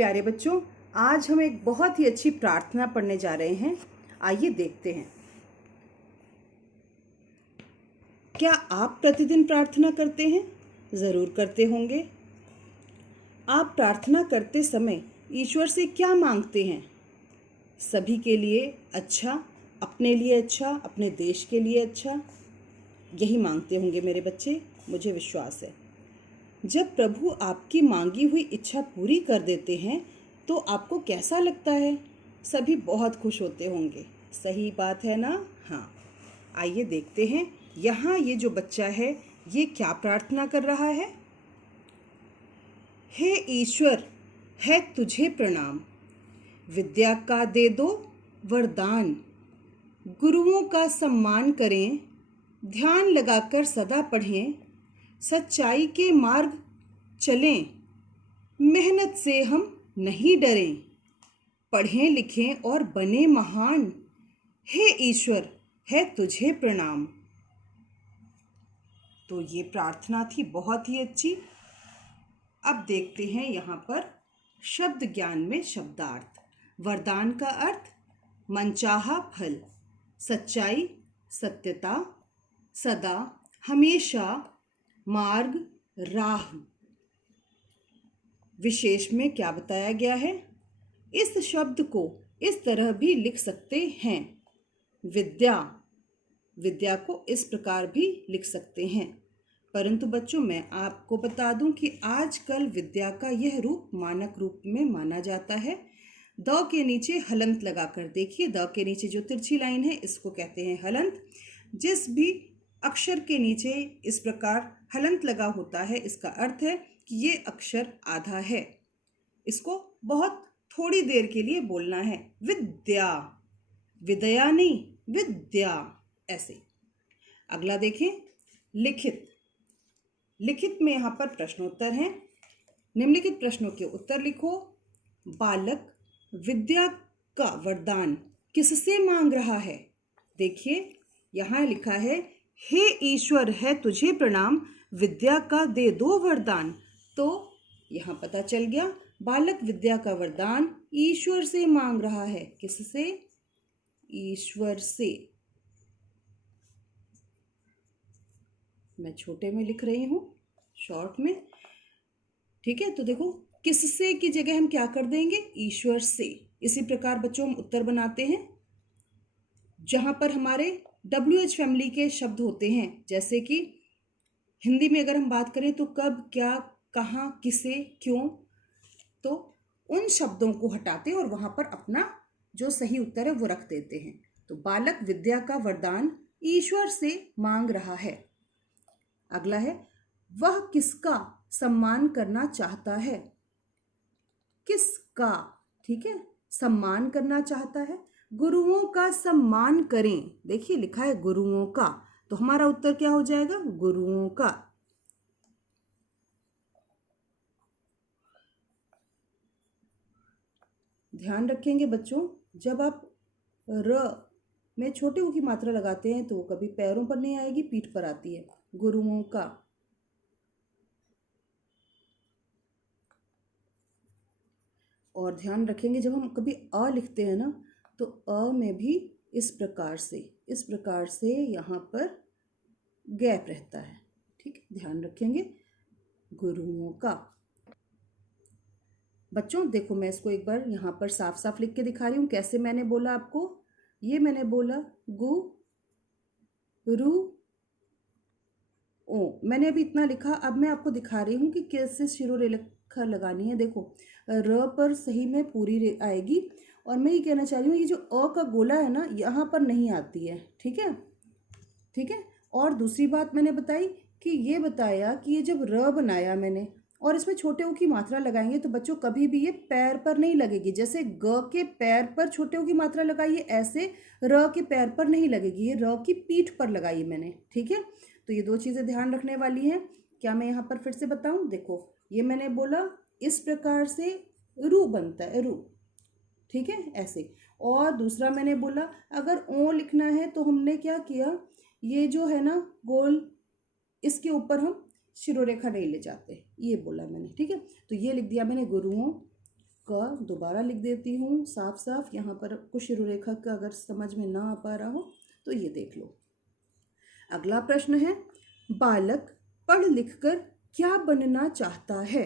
प्यारे बच्चों, आज हम एक बहुत ही अच्छी प्रार्थना पढ़ने जा रहे हैं। आइए देखते हैं। क्या आप प्रतिदिन प्रार्थना करते हैं? ज़रूर करते होंगे। आप प्रार्थना करते समय ईश्वर से क्या मांगते हैं? सभी के लिए अच्छा, अपने लिए अच्छा, अपने देश के लिए अच्छा, यही मांगते होंगे मेरे बच्चे, मुझे विश्वास है। जब प्रभु आपकी मांगी हुई इच्छा पूरी कर देते हैं तो आपको कैसा लगता है? सभी बहुत खुश होते होंगे। सही बात है ना? हाँ। आइए देखते हैं, यहाँ ये जो बच्चा है ये क्या प्रार्थना कर रहा है। हे ईश्वर, है तुझे प्रणाम, विद्या का दे दो वरदान, गुरुओं का सम्मान करें, ध्यान लगाकर सदा पढ़ें, सच्चाई के मार्ग चलें, मेहनत से हम नहीं डरें, पढ़ें लिखें और बने महान, हे ईश्वर, है तुझे प्रणाम। तो ये प्रार्थना थी बहुत ही अच्छी। अब देखते हैं यहाँ पर शब्द ज्ञान में शब्दार्थ। वरदान का अर्थ मनचाहा फल, सच्चाई, सत्यता, सदा, हमेशा, मार्ग, राह। विशेष में क्या बताया गया है? इस शब्द को इस तरह भी लिख सकते हैं। विद्या, विद्या को इस प्रकार भी लिख सकते हैं। परंतु बच्चों, मैं आपको बता दूं कि आजकल विद्या का यह रूप मानक रूप में माना जाता है। द के नीचे हलंत लगाकर देखिए, द के नीचे जो तिरछी लाइन है इसको कहते हैं हलंत। जिस भी अक्षर के नीचे इस प्रकार हलंत लगा होता है इसका अर्थ है कि ये अक्षर आधा है। इसको बहुत थोड़ी देर के लिए बोलना है। विद्या, विद्या नहीं, विद्या, ऐसे। अगला देखें, लिखित। लिखित में यहाँ पर प्रश्नोत्तर हैं। निम्नलिखित प्रश्नों के उत्तर लिखो। बालक विद्या का वरदान किससे मांग रहा है? देखिए यहाँ लिखा है, हे ईश्वर, है तुझे प्रणाम, विद्या का दे दो वरदान। तो यहाँ पता चल गया, बालक विद्या का वरदान ईश्वर से मांग रहा है। किससे? ईश्वर से। मैं छोटे में लिख रही हूँ, शॉर्ट में, ठीक है। तो देखो, किससे की जगह हम क्या कर देंगे? ईश्वर से। इसी प्रकार बच्चों हम उत्तर बनाते हैं जहाँ पर हमारे WH फैमिली के शब्द होते हैं। जैसे कि हिंदी में अगर हम बात करें तो कब, क्या, कहाँ, किसे, क्यों, तो उन शब्दों को हटाते और वहाँ पर अपना जो सही उत्तर है वो रख देते हैं। तो बालक विद्या का वरदान ईश्वर से मांग रहा है। अगला है, वह किसका सम्मान करना चाहता है? किसका, ठीक है, सम्मान करना चाहता है। गुरुओं का सम्मान करें। देखिए लिखा है गुरुओं का, तो हमारा उत्तर क्या हो जाएगा? गुरुओं का। ध्यान रखेंगे बच्चों, जब आप र में छोटे ऊ की मात्रा लगाते हैं तो वो कभी पैरों पर नहीं आएगी, पीठ पर आती है। गुरुओं का। और ध्यान रखेंगे, जब हम कभी अ लिखते हैं ना तो अ में भी इस प्रकार से यहाँ पर गैप रहता है, ठीक है, ध्यान रखेंगे। गुरुओं का। बच्चों देखो, मैं इसको एक बार यहाँ पर साफ साफ लिख के दिखा रही हूँ। कैसे मैंने बोला आपको? ये मैंने बोला गु रु ओ, मैंने अभी इतना लिखा। अब मैं आपको दिखा रही हूँ कि कैसे शिरोरेखा लगानी है। देखो, र पर सही में पूरी आएगी। और मैं ये कहना चाह रही हूँ, ये जो अ का गोला है ना, यहाँ पर नहीं आती है, ठीक है, ठीक है। और दूसरी बात मैंने बताई कि ये बताया कि ये जब र बनाया मैंने और इसमें छोटे ऊ की मात्रा लगाएंगे तो बच्चों कभी भी ये पैर पर नहीं लगेगी। जैसे ग के पैर पर छोटे ऊ की मात्रा लगाइए, ऐसे र के पैर पर नहीं लगेगी। ये र की पीठ पर लगाई मैंने, ठीक है। तो ये दो चीज़ें ध्यान रखने वाली हैं। क्या मैं यहाँ पर फिर से बताऊँ? देखो, ये मैंने बोला इस प्रकार से रू बनता है, रू, ठीक है, ऐसे। और दूसरा मैंने बोला अगर ओ लिखना है तो हमने क्या किया, ये जो है ना गोल, इसके ऊपर हम शिरोरेखा नहीं ले जाते, ये बोला मैंने, ठीक है। तो ये लिख दिया मैंने गुरुओं इसका दोबारा लिख देती हूँ साफ साफ। यहाँ पर कुछ शिरोरेखा का अगर समझ में ना आ पा रहा हो तो ये देख लो। अगला प्रश्न है, बालक पढ़ लिख कर क्या बनना चाहता है?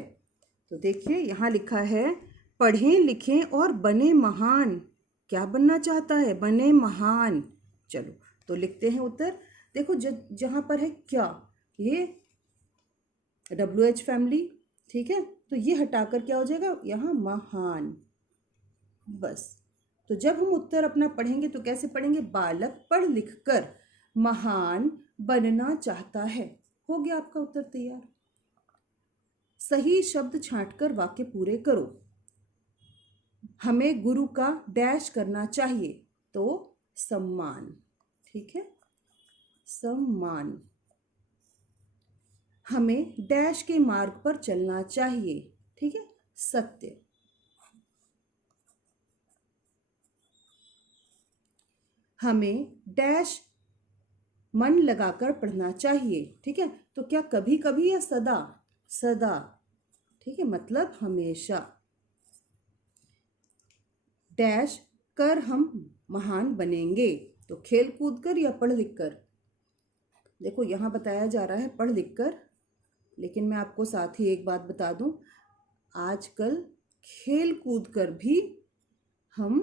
तो देखिए यहाँ लिखा है, पढ़ें लिखें और बने महान। क्या बनना चाहता है? बने महान। चलो तो लिखते हैं उत्तर। देखो जहाँ पर है क्या, ये WH फैमिली, ठीक है, तो ये हटाकर क्या हो जाएगा यहाँ महान। बस, तो जब हम उत्तर अपना पढ़ेंगे तो कैसे पढ़ेंगे? बालक पढ़ लिख कर महान बनना चाहता है। हो गया आपका उत्तर तैयार। सही शब्द छांटकर वाक्य पूरे करो। हमें गुरु का डैश करना चाहिए, तो सम्मान, ठीक है, सम्मान। हमें डैश के मार्ग पर चलना चाहिए, ठीक है, सत्य। हमें डैश मन लगाकर पढ़ना चाहिए, ठीक है, तो क्या कभी कभी या सदा? सदा, ठीक है, मतलब हमेशा। डैश कर हम महान बनेंगे, तो खेल कूद कर या पढ़ लिख कर? देखो यहाँ बताया जा रहा है पढ़ लिख कर, लेकिन मैं आपको साथ ही एक बात बता दूं, आजकल खेल कूद कर भी हम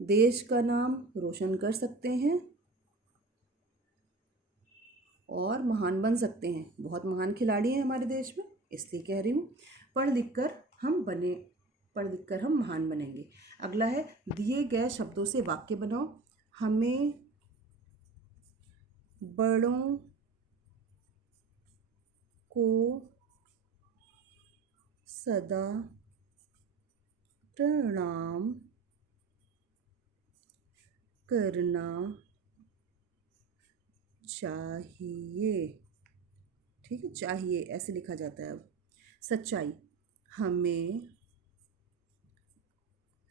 देश का नाम रोशन कर सकते हैं और महान बन सकते हैं। बहुत महान खिलाड़ी हैं हमारे देश में, इसलिए कह रही हूँ पढ़ लिख कर हम महान बनेंगे। अगला है, दिए गए शब्दों से वाक्य बनाओ। हमें बड़ों को सदा प्रणाम करना चाहिए, ठीक है, चाहिए ऐसे लिखा जाता है। अब सच्चाई, हमें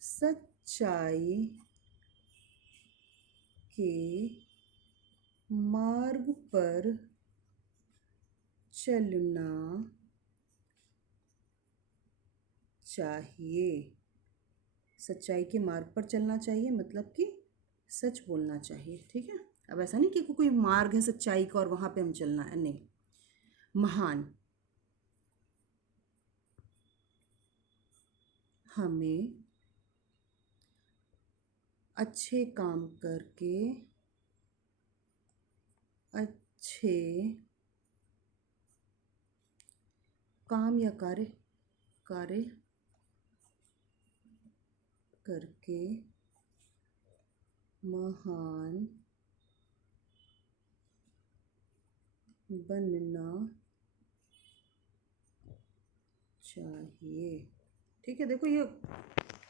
सच्चाई के मार्ग पर चलना चाहिए। सच्चाई के मार्ग पर चलना चाहिए मतलब कि सच बोलना चाहिए, ठीक है। अब ऐसा नहीं कि कोई मार्ग है सच्चाई का और वहां पे हम चलना है, नहीं। महान, हमें अच्छे काम करके अच्छे काम या कार्य करके महान बनना चाहिए, ठीक है। देखो ये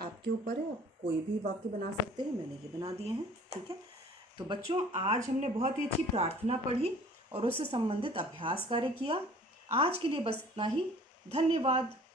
आपके ऊपर है, आप कोई भी वाक्य बना सकते हैं, मैंने ये बना दिए हैं, ठीक है। तो बच्चों आज हमने बहुत ही अच्छी प्रार्थना पढ़ी और उससे संबंधित अभ्यास कार्य किया। आज के लिए बस इतना ही। धन्यवाद।